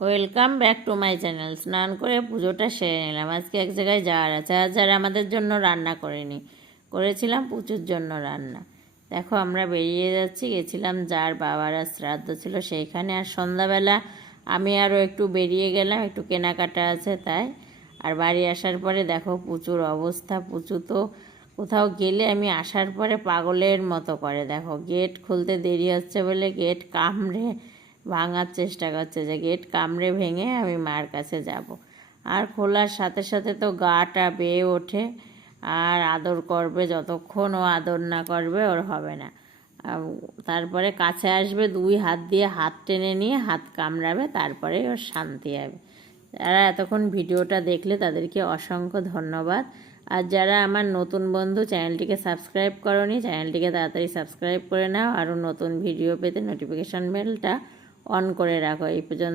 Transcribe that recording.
Welcome back to my channel. স্নান করে পুজোটা সেরে নিলাম। আজকে এক জায়গায় যাওয়ার আছে, আর যারা আমাদের জন্য রান্না করিনি, করেছিলাম পুচুর জন্য রান্না। দেখো আমরা বেরিয়ে যাচ্ছি, গেছিলাম যার বাবার আর শ্রাদ্ধ ছিল সেইখানে। আর সন্ধ্যাবেলা আমি আরও একটু বেরিয়ে গেলাম, একটু কেনাকাটা আছে তাই। আর বাড়ি আসার পরে দেখো পুচুর অবস্থা। পুচু তো কোথাও গেলে আমি আসার পরে পাগলের মতো করে। দেখো গেট খুলতে দেরি হচ্ছে বলে গেট কামড়ে ভাঙার চেষ্টা করছে, যে গেট কামড়ে ভেঙে আমি মার কাছে যাব। আর খোলার সাথে সাথে তো গাটা বেয়ে ওঠে আর আদর করবে, যতক্ষণ ও আদর না করবে ওর হবে না। তারপরে কাছে আসবে, দুই হাত দিয়ে হাত টেনে নিয়ে হাত কামড়াবে, তারপরে ওর শান্তি হবে। যারা এতক্ষণ ভিডিওটা দেখলে তাদেরকে অসংখ্য ধন্যবাদ। আর যারা আমার নতুন বন্ধু, চ্যানেলটিকে সাবস্ক্রাইব করোনি, চ্যানেলটিকে তাড়াতাড়ি সাবস্ক্রাইব করে নাও। আরও নতুন ভিডিও পেতে নোটিফিকেশান বেলটা অন করে রাখো। এই পর্যন্ত